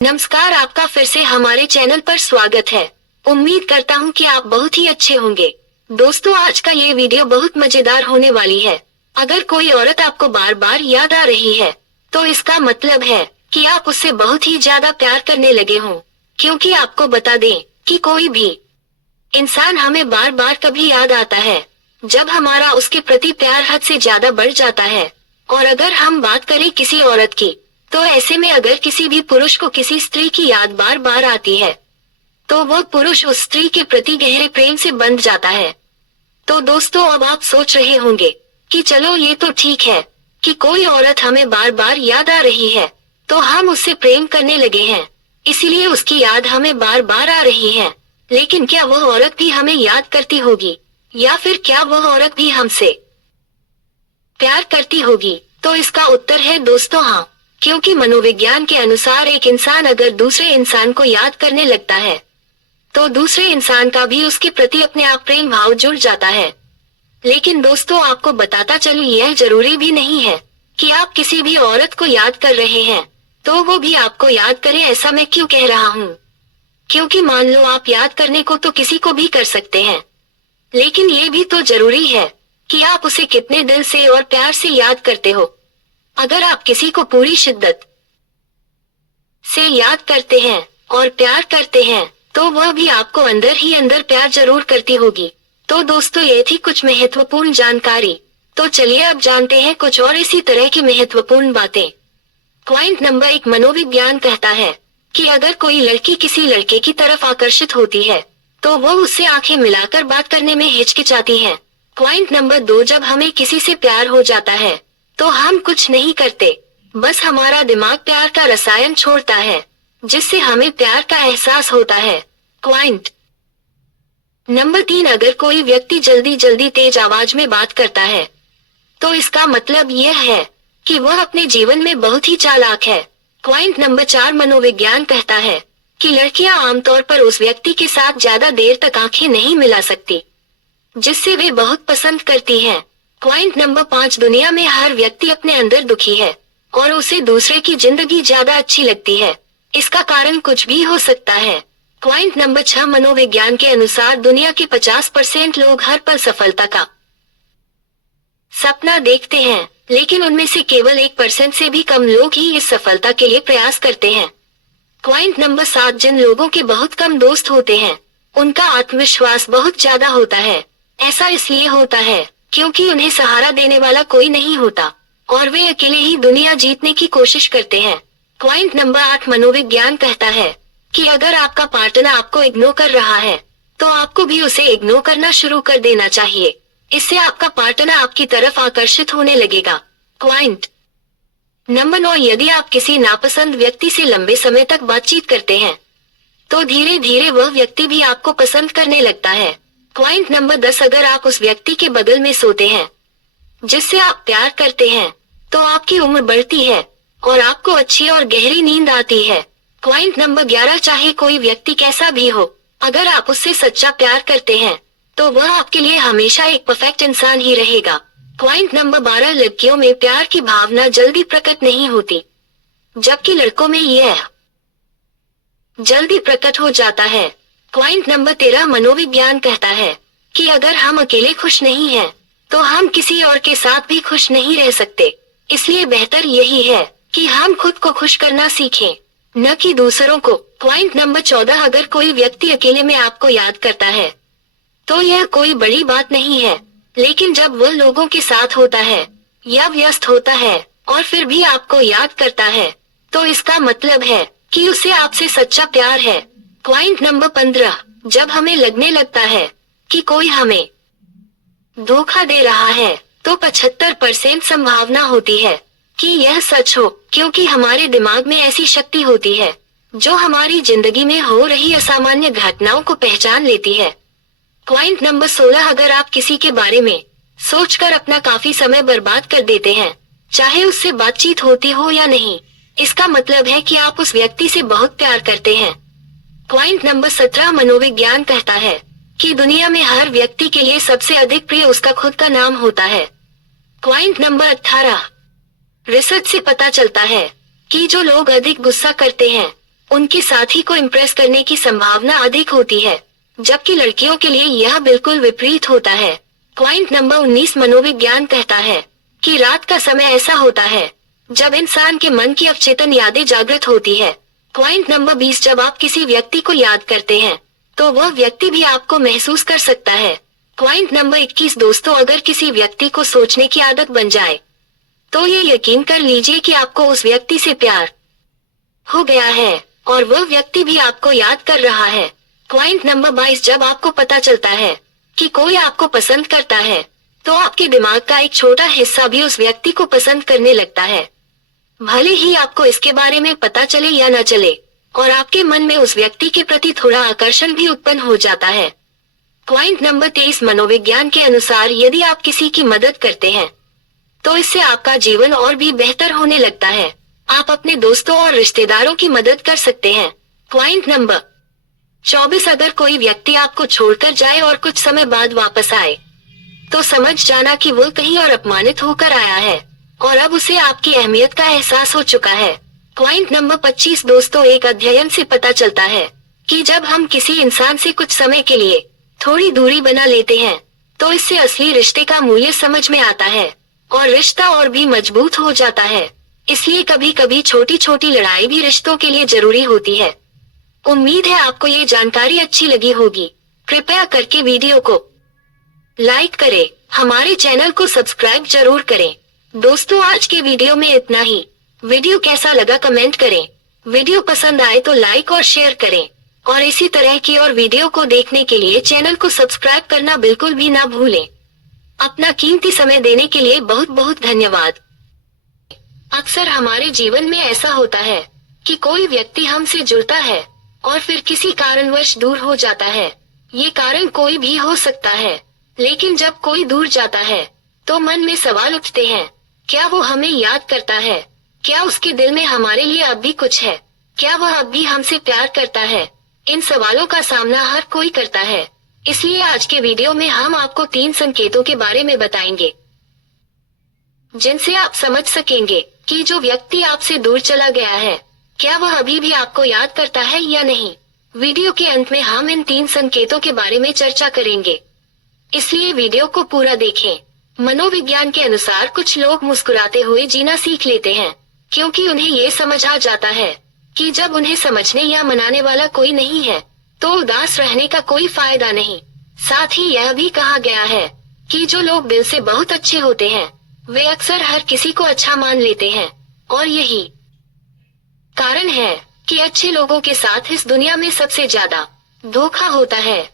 नमस्कार, आपका फिर से हमारे चैनल पर स्वागत है। उम्मीद करता हूँ कि आप बहुत ही अच्छे होंगे। दोस्तों, आज का ये वीडियो बहुत मजेदार होने वाली है। अगर कोई औरत आपको बार बार याद आ रही है, तो इसका मतलब है कि आप उससे बहुत ही ज्यादा प्यार करने लगे हों। क्योंकि आपको बता दें कि कोई भी इंसान हमें बार बार कभी याद आता है जब हमारा उसके प्रति प्यार हद से ज्यादा बढ़ जाता है। और अगर हम बात करें किसी औरत की, तो ऐसे में अगर किसी भी पुरुष को किसी स्त्री की याद बार बार आती है, तो वह पुरुष उस स्त्री के प्रति गहरे प्रेम से बंध जाता है। तो दोस्तों, अब आप सोच रहे होंगे कि चलो ये तो ठीक है कि कोई औरत हमें बार बार याद आ रही है, तो हम उससे प्रेम करने लगे हैं, इसीलिए उसकी याद हमें बार बार आ रही है। लेकिन क्या वह औरत भी हमें याद करती होगी, या फिर क्या वह औरत भी हमसे प्यार करती होगी? तो इसका उत्तर है दोस्तों, हाँ। क्योंकि मनोविज्ञान के अनुसार एक इंसान अगर दूसरे इंसान को याद करने लगता है, तो दूसरे इंसान का भी उसके प्रति अपने आप प्रेम भाव जुड़ जाता है। लेकिन दोस्तों, आपको बताता चलूं, यह जरूरी भी नहीं है कि आप किसी भी औरत को याद कर रहे हैं तो वो भी आपको याद करे। ऐसा मैं क्यों कह रहा हूँ? क्योंकि मान लो आप याद करने को तो किसी को भी कर सकते हैं, लेकिन ये भी तो जरूरी है कि आप उसे कितने दिल से और प्यार से याद करते हो। अगर आप किसी को पूरी शिद्दत से याद करते हैं और प्यार करते हैं, तो वह भी आपको अंदर ही अंदर प्यार जरूर करती होगी। तो दोस्तों, ये थी कुछ महत्वपूर्ण जानकारी। तो चलिए अब जानते हैं कुछ और इसी तरह की महत्वपूर्ण बातें। पॉइंट नंबर 1, मनोविज्ञान कहता है कि अगर कोई लड़की किसी लड़के की तरफ आकर्षित होती है, तो वह उससे आंखें मिलाकर बात करने में हिचकिचाती है। पॉइंट नंबर 2, जब हमें किसी से प्यार हो जाता है तो हम कुछ नहीं करते, बस हमारा दिमाग प्यार का रसायन छोड़ता है, जिससे हमें प्यार का एहसास होता है। पॉइंट नंबर 3, अगर कोई व्यक्ति जल्दी जल्दी तेज आवाज में बात करता है, तो इसका मतलब यह है कि वह अपने जीवन में बहुत ही चालाक है। पॉइंट नंबर 4, मनोविज्ञान कहता है कि लड़कियां आमतौर पर उस व्यक्ति के साथ ज्यादा देर तक आंखें नहीं मिला सकती, जिससे वे बहुत पसंद करती हैं। पॉइंट नंबर 5, दुनिया में हर व्यक्ति अपने अंदर दुखी है और उसे दूसरे की जिंदगी ज्यादा अच्छी लगती है। इसका कारण कुछ भी हो सकता है। पॉइंट नंबर 6, मनोविज्ञान के अनुसार दुनिया के 50% लोग हर पल सफलता का सपना देखते हैं, लेकिन उनमें से केवल 1% से भी कम लोग ही इस सफलता के लिए प्रयास करते हैं। पॉइंट नंबर 7, जिन लोगों के बहुत कम दोस्त होते हैं, उनका आत्मविश्वास बहुत ज्यादा होता है। ऐसा इसलिए होता है क्योंकि उन्हें सहारा देने वाला कोई नहीं होता और वे अकेले ही दुनिया जीतने की कोशिश करते हैं। पॉइंट नंबर 8, मनोविज्ञान कहता है कि अगर आपका पार्टनर आपको इग्नोर कर रहा है, तो आपको भी उसे इग्नोर करना शुरू कर देना चाहिए। इससे आपका पार्टनर आपकी तरफ आकर्षित होने लगेगा। पॉइंट नंबर 9, यदि आप किसी नापसंद व्यक्ति से लंबे समय तक बातचीत करते हैं, तो धीरे धीरे वह व्यक्ति भी आपको पसंद करने लगता है। पॉइंट नंबर 10, अगर आप उस व्यक्ति के बगल में सोते हैं जिससे आप प्यार करते हैं, तो आपकी उम्र बढ़ती है और आपको अच्छी और गहरी नींद आती है। पॉइंट नंबर 11, चाहे कोई व्यक्ति कैसा भी हो, अगर आप उससे सच्चा प्यार करते हैं, तो वह आपके लिए हमेशा एक परफेक्ट इंसान ही रहेगा। पॉइंट नंबर 12, लड़कियों में प्यार की भावना जल्दी प्रकट नहीं होती, जबकि लड़कों में यह जल्दी प्रकट हो जाता है। पॉइंट नंबर 13, मनोविज्ञान कहता है कि अगर हम अकेले खुश नहीं हैं, तो हम किसी और के साथ भी खुश नहीं रह सकते। इसलिए बेहतर यही है कि हम खुद को खुश करना सीखें, न कि दूसरों को। पॉइंट नंबर 14, अगर कोई व्यक्ति अकेले में आपको याद करता है, तो यह कोई बड़ी बात नहीं है, लेकिन जब वह लोगों के साथ होता है या व्यस्त होता है और फिर भी आपको याद करता है, तो इसका मतलब है कि उसे आपसे सच्चा प्यार है। पॉइंट नंबर 15, जब हमें लगने लगता है कि कोई हमें धोखा दे रहा है, तो 75% संभावना होती है कि यह सच हो, क्योंकि हमारे दिमाग में ऐसी शक्ति होती है जो हमारी जिंदगी में हो रही असामान्य घटनाओं को पहचान लेती है। पॉइंट नंबर 16, अगर आप किसी के बारे में सोचकर अपना काफी समय बर्बाद कर देते हैं, चाहे उससे बातचीत होती हो या नहीं, इसका मतलब है कि आप उस व्यक्ति से बहुत प्यार करते हैं। पॉइंट नंबर 17, मनोविज्ञान कहता है कि दुनिया में हर व्यक्ति के लिए सबसे अधिक प्रिय उसका खुद का नाम होता है। पॉइंट नंबर 18, रिसर्च से पता चलता है कि जो लोग अधिक गुस्सा करते हैं, उनके साथी को इम्प्रेस करने की संभावना अधिक होती है, जबकि लड़कियों के लिए यह बिल्कुल विपरीत होता है। पॉइंट नंबर 19, मनोविज्ञान कहता है कि रात का समय ऐसा होता है जब इंसान के मन की अवचेतन यादें जागृत होती है। पॉइंट नंबर 20, जब आप किसी व्यक्ति को याद करते हैं तो वह व्यक्ति भी आपको महसूस कर सकता है। पॉइंट नंबर 21, दोस्तों अगर किसी व्यक्ति को सोचने की आदत बन जाए तो ये यकीन कर लीजिए कि आपको उस व्यक्ति से प्यार हो गया है और वह व्यक्ति भी आपको याद कर रहा है। पॉइंट नंबर 22, जब आपको पता चलता है कि कोई आपको पसंद करता है तो आपके दिमाग का एक छोटा हिस्सा भी उस व्यक्ति को पसंद करने लगता है, भले ही आपको इसके बारे में पता चले या न चले, और आपके मन में उस व्यक्ति के प्रति थोड़ा आकर्षण भी उत्पन्न हो जाता है। पॉइंट नंबर 23, मनोविज्ञान के अनुसार यदि आप किसी की मदद करते हैं तो इससे आपका जीवन और भी बेहतर होने लगता है। आप अपने दोस्तों और रिश्तेदारों की मदद कर सकते हैं। पॉइंट नंबर 24, अगर कोई व्यक्ति आपको छोड़कर जाए और कुछ समय बाद वापस आए तो समझ जाना कि वो कहीं और अपमानित होकर आया है और अब उसे आपकी अहमियत का एहसास हो चुका है। पॉइंट नंबर 25, दोस्तों एक अध्ययन से पता चलता है कि जब हम किसी इंसान से कुछ समय के लिए थोड़ी दूरी बना लेते हैं तो इससे असली रिश्ते का मूल्य समझ में आता है और रिश्ता और भी मजबूत हो जाता है। इसलिए कभी कभी छोटी छोटी लड़ाई भी रिश्तों के लिए जरूरी होती है। उम्मीद है आपको ये जानकारी अच्छी लगी होगी। कृपया करके वीडियो को लाइक करें, हमारे चैनल को सब्सक्राइब जरूर करें। दोस्तों आज के वीडियो में इतना ही। वीडियो कैसा लगा कमेंट करें। वीडियो पसंद आए तो लाइक और शेयर करें और इसी तरह की और वीडियो को देखने के लिए चैनल को सब्सक्राइब करना बिल्कुल भी ना भूलें। अपना कीमती समय देने के लिए बहुत बहुत धन्यवाद। अक्सर हमारे जीवन में ऐसा होता है कि कोई व्यक्ति हमसे जुड़ता है और फिर किसी कारणवश दूर हो जाता है। ये कारण कोई भी हो सकता है, लेकिन जब कोई दूर जाता है तो मन में सवाल उठते हैं, क्या वो हमें याद करता है? क्या उसके दिल में हमारे लिए अब भी कुछ है? क्या वह अब भी हमसे प्यार करता है? इन सवालों का सामना हर कोई करता है। इसलिए आज के वीडियो में हम आपको 3 संकेतों के बारे में बताएंगे जिनसे आप समझ सकेंगे कि जो व्यक्ति आपसे दूर चला गया है क्या वह अभी भी आपको याद करता है या नहीं। वीडियो के अंत में हम इन 3 संकेतों के बारे में चर्चा करेंगे, इसलिए वीडियो को पूरा देखें। मनोविज्ञान के अनुसार कुछ लोग मुस्कुराते हुए जीना सीख लेते हैं क्योंकि उन्हें ये समझ आ जाता है कि जब उन्हें समझने या मनाने वाला कोई नहीं है तो उदास रहने का कोई फायदा नहीं। साथ ही यह भी कहा गया है कि जो लोग दिल से बहुत अच्छे होते हैं वे अक्सर हर किसी को अच्छा मान लेते हैं और यही कारण है कि अच्छे लोगों के साथ इस दुनिया में सबसे ज्यादा धोखा होता है।